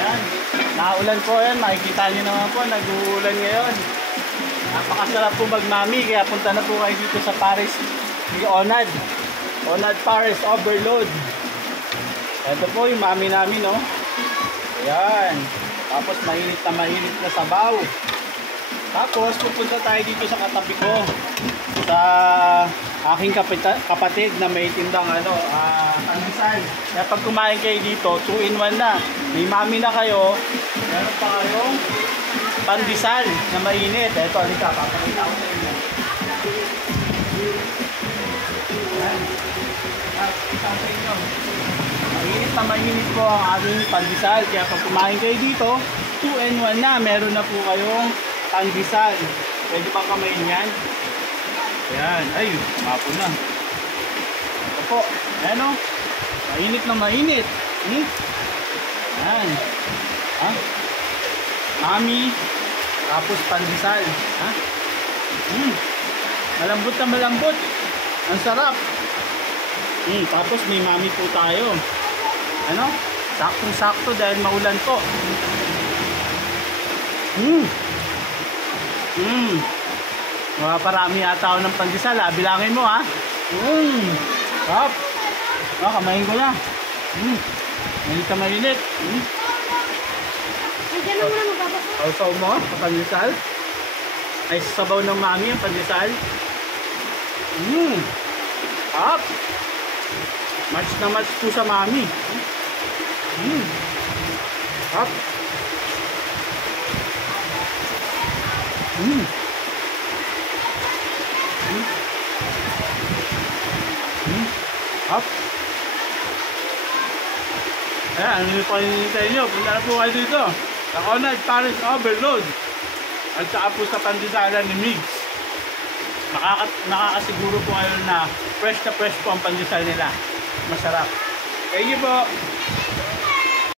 Ayan. Naulan po yan. Makikita nyo naman po. Nag-uulan ngayon. Napakasarap po magmami. Kaya punta na po kayo dito sa Paris ni Onad. Onad Paris Overload. Ito po yung mami namin, no? Ayan. Tapos mainit na sabaw. Tapos pupunta tayo dito sa katabi ko. Sa aking kapatid na may tindang pandesal. Kaya pag kumain kayo dito, 2-in-1 na. May mami na kayo. Meron pa kayong pandesal na mainit. Ito, alika, papakita ko sa inyo. Ayan. Papakita ko sa inyo. Mainit po ang aming pandesal. Kaya pag kumain kayo dito, 2-in-1 na. Meron na po kayong pandesal. Pwede bang kamain yan? Ayan. Ay, mapo na. Ito po. Ayan o. Mainit na mainit. Ayan. Ha? Mami. Tapos pandesal. Ha? Malambot na malambot. Ang sarap. Tapos may mami po tayo. Ano? Saktong-sakto dahil maulan po. Parami yata ako ng pandesal, ha? Bilangin mo, ha? Sarap. Kamain ko na. Mainit na mainit. Diyan mo na magbabasa. Sausaw mo sa pandesal. Ay, sabaw ng mami ang pandesal. Sarap. Match na match po sa mami. Sarap. Up. Ayan, ano po hinihintay nyo? Punta na po kayo dito. Sa Onad Paris Overload. At saka po sa pandesalan ni Migs. Nakakasiguro po kayo na fresh po ang pandesal nila. Masarap. Thank you po.